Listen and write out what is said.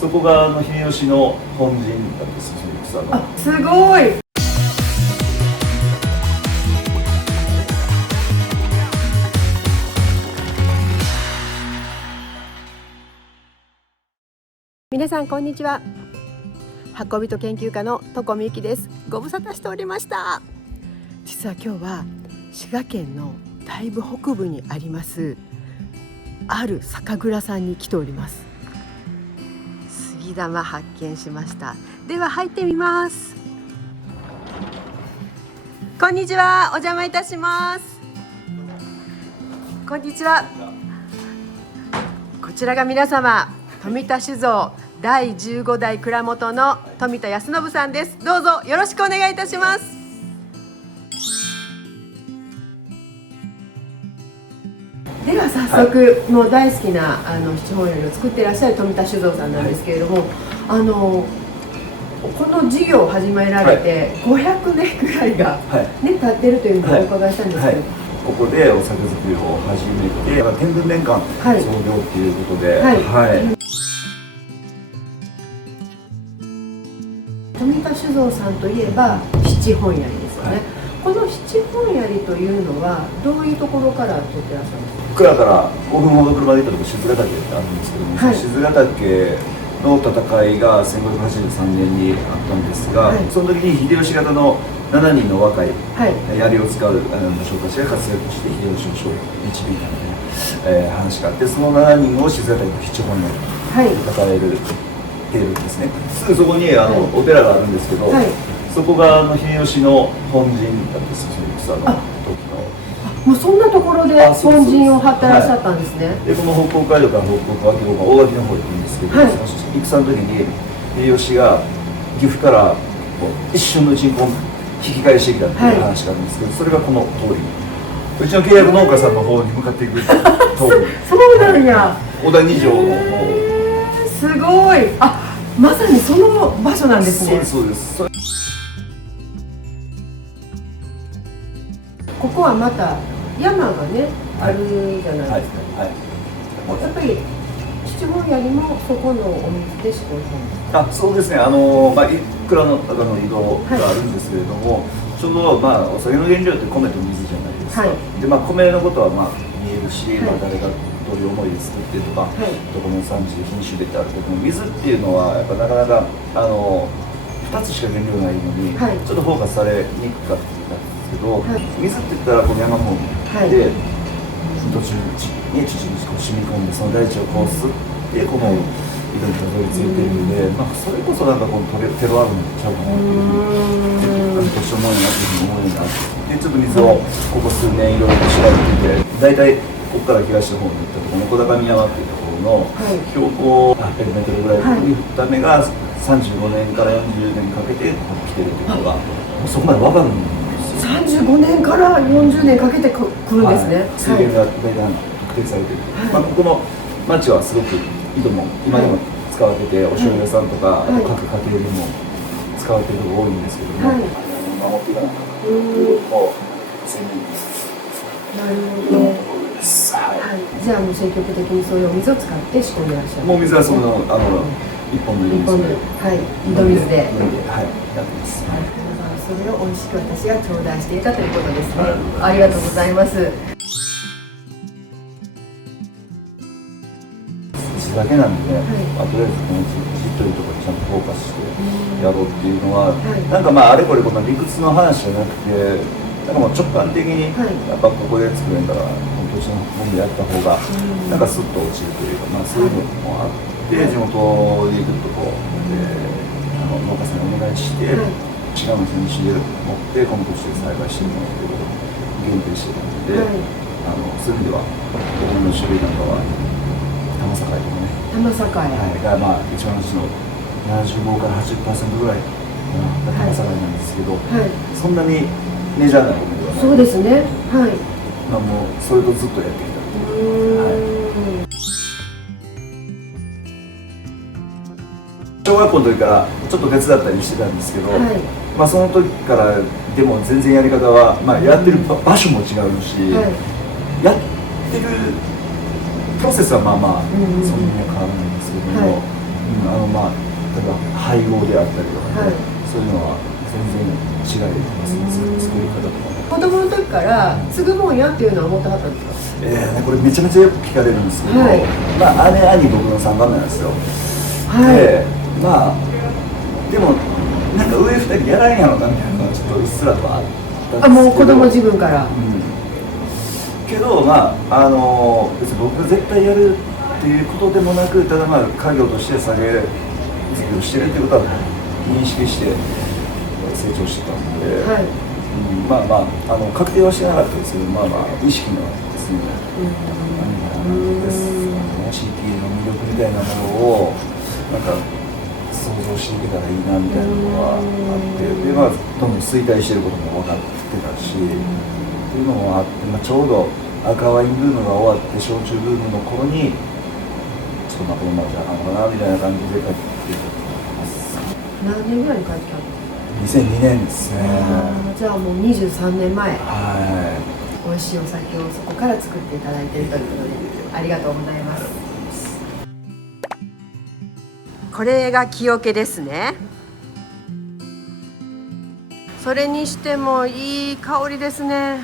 そこが秀吉の本陣だったんですよ、戦の。あ、すごい。皆さんこんにちは。運びと研究家の床美由紀です。ご無沙汰しておりました。実は今日は滋賀県のだいぶ北部にありますある酒蔵さんに来ております。杉玉発見しました。では入ってみます。こんにちは、お邪魔いたします。こんにちは。こちらが皆様、富田酒造第15代蔵元の富田康信さんです。どうぞよろしくお願いいたします。では早速、もう大好きな七本槍を作っていらっしゃる富田酒造さんなんですけれども、この事業を始められて500年ぐらいが、ね、経ってるというのをお伺いしたんですけど、ここでお酒造りを始めて天文年間創業っていうことで、富田酒造さんといえば七本槍ですよね。この七本槍というのはどういうところから取ってらっしゃるんですか？蔵から5分ほど車で行ったところ静ヶ岳ってあるんですけども、静ヶ岳の戦いが1583年にあったんですが、その時に秀吉方の7人の若い槍を使う武将たちが活躍して秀吉の勝利に導いたので、話があって、その7人を静ヶ岳の七本槍で称えるているんですね。すぐそこにお寺があるんですけど、そこが秀吉の本陣だったんですよ、戦の時の。もうそんなところで本陣を張ってらっしゃったんですね。でこの北海道から北北秋大垣の方に行くんですけど、戦の時に秀吉が岐阜から一瞬のうちに引き返してきたっていう話があるんですけど、それがこの通り、うちの契約農家さんの方に向かっていく通りそうなんや。小田二条の方。すごい。あ、まさにその場所なんですね。そうです。ここはまた山がね、あるじゃないですか。やっぱり七本槍もそこのお水で仕込んだんですか？そうですね。蔵の中の移動があるんですけれども、ちょうどお酒の原料って米と水じゃないですか。で米のことは見えるし、誰がどういう思いで作ってとか、どこの産地で品種でってあるけども、水っていうのはやっぱなかなか2つしか原料ないのに、ちょっとフォーカスされにくかったんですけど、水って言ったらこの山の方で途中に土に染み込んで、その大地を吸ってこの井戸にたどり着いてるんで、それこそこのテロあるんちゃうかなっていう土地思いなっていうふうに思うようになって、ちょっと水をここ数年いろいろ調べてて、大体ここから東の方に行ったところの小高見山っていうところの標高800メートルぐらいに降った雨が35年から40年かけて来てるっていうのがそこまで分かるんですよ。35年から40年かけて来るんですね。水源が大体特定されてる。ここの町はすごく井戸も今でも使われてて、お醤油屋さんとか各家庭でも使われてるところが多いんですけども、守っていかなかったというのを宣言です。なるほど。じゃあもう積極的にそういうお水を使って仕込んでらっしゃる。もう水はその一本の井戸水で、井戸水で、やってます。それを美味しく私が頂戴していたということですね。ありがとうございます。地だけなんでね、とりあえずこのじっというところにちゃんとフォーカスしてやろうっていうのは、あれこれこの理屈の話じゃなくて、もう直感的にやっぱここで作れんから土地のものでやった方がスッと落ちるというか、そういうのもあって、地元でぐっと農家さんにお願いして、違う品種で持ってこの土地で栽培してもらうということを限定してたので、そういう意味ではこの種類なんかは玉境とかね、玉境が一番うちの75から 80% ぐらいが玉境なんですけど、そんなにメジャーなものではない。そうですね。もうそれとずっとやってきたっていう。小学校の時からちょっと手伝ったりしてたんですけど、その時からでも全然やり方は、やってる場所も違うし、やってるプロセスはそんなに変わらないんですけども、まあ例えば配合であったりとかね、そういうのは全然違いますね、作り方とかね。子供の時から継ぐもんやっていうのは思ってはったんですか？これめちゃめちゃよく聞かれるんですけど、まあ姉兄僕の3番目なんですよ。でまあでもなんか上2人やらんやろなみたいなのはちょっとうっすらとはあったんですけど、もう子供自分から、けどまあ別に僕が絶対やるっていうことでもなく、ただまあ家業として酒造りをしてるっていうことは認識して成長してたんで、まあまあ確定はしてなかったですけど、まあまあ意識のですね、CTA の魅力みたいなものをなんか想像していけたらいいなみたいなのがあって、でまあどんどん衰退してることも分かってたし、っていうのもあって、まあ、ちょうど赤ワインブームが終わって焼酎ブームの頃にちょっとまあこのままじゃあかんのかなみたいな感じで帰ってきてます。何年ぐらいに帰ってきたんですか？2002年ですね。じゃあもう23年前。はい。美味しいお酒をそこから作っていただいているということで、ありがとうございます。これが木桶ですね。それにしてもいい香りですね。